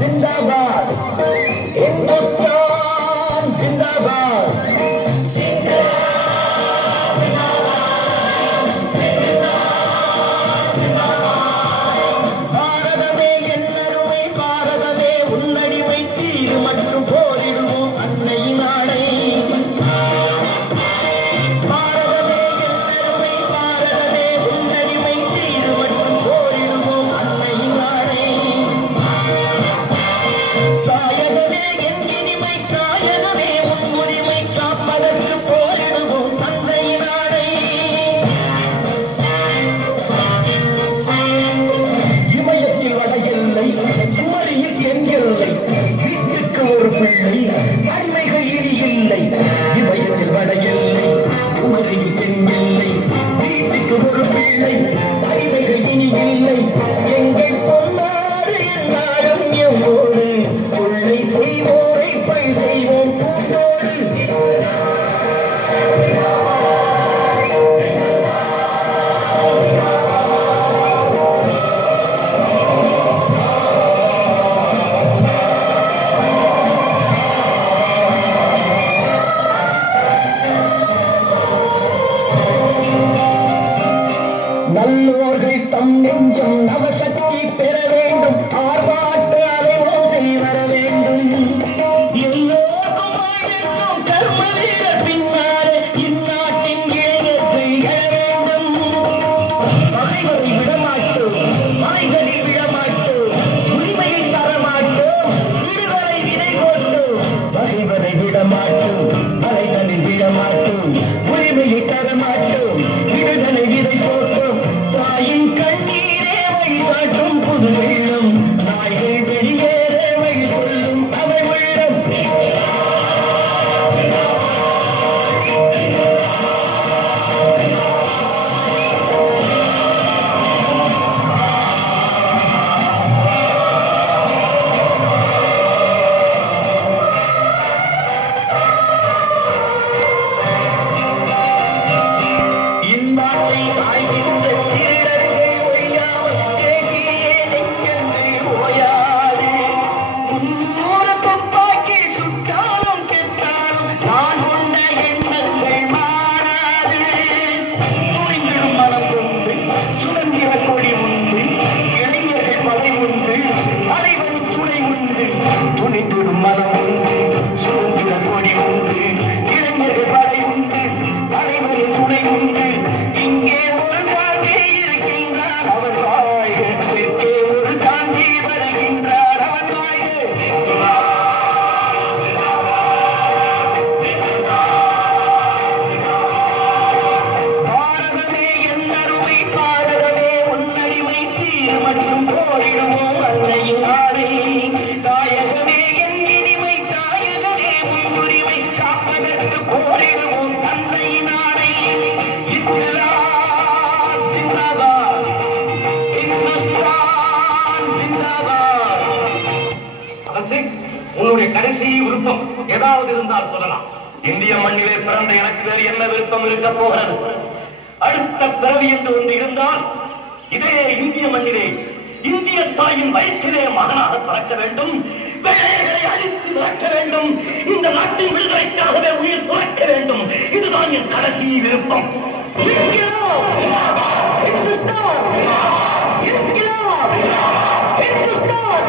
जिंदाबाद हिंदुस्तान जिंदाबाद பாரதமே என்னருமை பாரதமே உன்னடிமை தீரு மற்றும் போரிடுவோம் அன்னையின் ஆணை பாரதமே என்னருமை பாரதமே உன்னடிமை தீரு மற்றும் போரிடுவோம் அன்னையின் ஆணை தாயகமே என் இனிமை தாயகமே உன் உரிமை காப்பதற்கு போரிடுவோம் தந்தையின் ஆணை இமயத்தில் வட எல்லை குமரியில் என் எல்லை வீட்டுக்கு ஒரு பிள்ளை அடிமைகள் இனி இல்லை இமயத்தில் வட எல்லை குமரியில் என் எல்லை வீட்டுக்கு ஒரு பிள்ளை அடிமைகள் இனி இல்லை எங்கள் பொன்னாடு என்னாலும் எம்மோடு கொள்ளை செய்வோரை பை செய்வோம் பூண்டோடு நல்லோர்கள் தம் நெஞ்சம் நவசக்தி பெற வேண்டும் ஆர்ப்பாட்ட அலைவோசை வர வேண்டும் எல்லோருக்கும் வாழ்விற்கும் கர்ம வீர பின்னாலே இந்நாட்டின் இளைஞர்கள் எழ வேண்டும் பகைவரை விடமாட்டோம் மலைகளில் விடமாட்டோம் உரிமையை தரமாட்டோம் விடுதலை விதை போட்டோம் பகைவரை விடமாட்டோம் மலைகளில் விடமாட்டோம் உரிமையை தரமாட்டோம் விடுதலை விதை போட்டோம் தாயின் கண்ணீரே வழிகாட்டும் புது வெள்ளம் நாய்கள் வெளியேற வழி சொல்லும் தமிழ் உள்ளம் இந்நாட்டை ஆய்கின்ற திருடர்கள் ஒழியாமல் தேகியே நெஞ்சங்கள் ஓயாது முன்னூறு துப்பாக்கி சுட்டாலும் கெட்டாலும் நான் கொண்ட எண்ணங்கள் மாறாது துணிந்திடும் மனம் உண்டு சுதந்திர கொடி உண்டு இளைஞர்கள் படை உண்டு அனைவரும் துணை உண்டு துணிந்திடும் மனம் உண்டு சுதந்திர கொடி உண்டு இளைஞர்கள் படை உண்டு அனைவரும் துணை உண்டு இங்கே ஒரு காந்தி இருக்கின்றார் அவர் வாழ்க தெற்கே ஒரு காந்தி வருகின்றார் அவர் வாழ்க பாரதமே என்னருமை பாரதமே உன்னடிமை தீர் மற்றும் போரிடுவோம் அன்னையின் ஆணை தாயகமே என் இனிமை தாயகமே உன் உரிமை காப்பதற்கு போரிடுவோம் தந்தையின் ஆணை இஸ்லாம் ஜிந்தாபாத் இந்துஸ்தான் ஜிந்தாபாத் சிங், உன்னுடைய கடைசி விருப்பம் ஏதாவது இருந்தால் சொல்லலாம். இந்திய மண்ணிலே பிறந்த எனக்கு வேறு என்ன விருப்பம் இருக்க போகிறது? அடுத்த பிறவி என்று ஒன்று இருந்தால் இதே இந்திய மண்ணிலே இந்திய தாயின் வயிற்றிலே மகனாக பிறக்க வேண்டும், வெள்ளையர்களை அழித்து பிறக்க வேண்டும், இந்த நாட்டின் விடுதலைக்காகவே உயிர் பிறக்க வேண்டும். இதுதான் என் கடைசி விருப்பம். हिंदुस्तान हिंदुस्तान हिंदुस्तान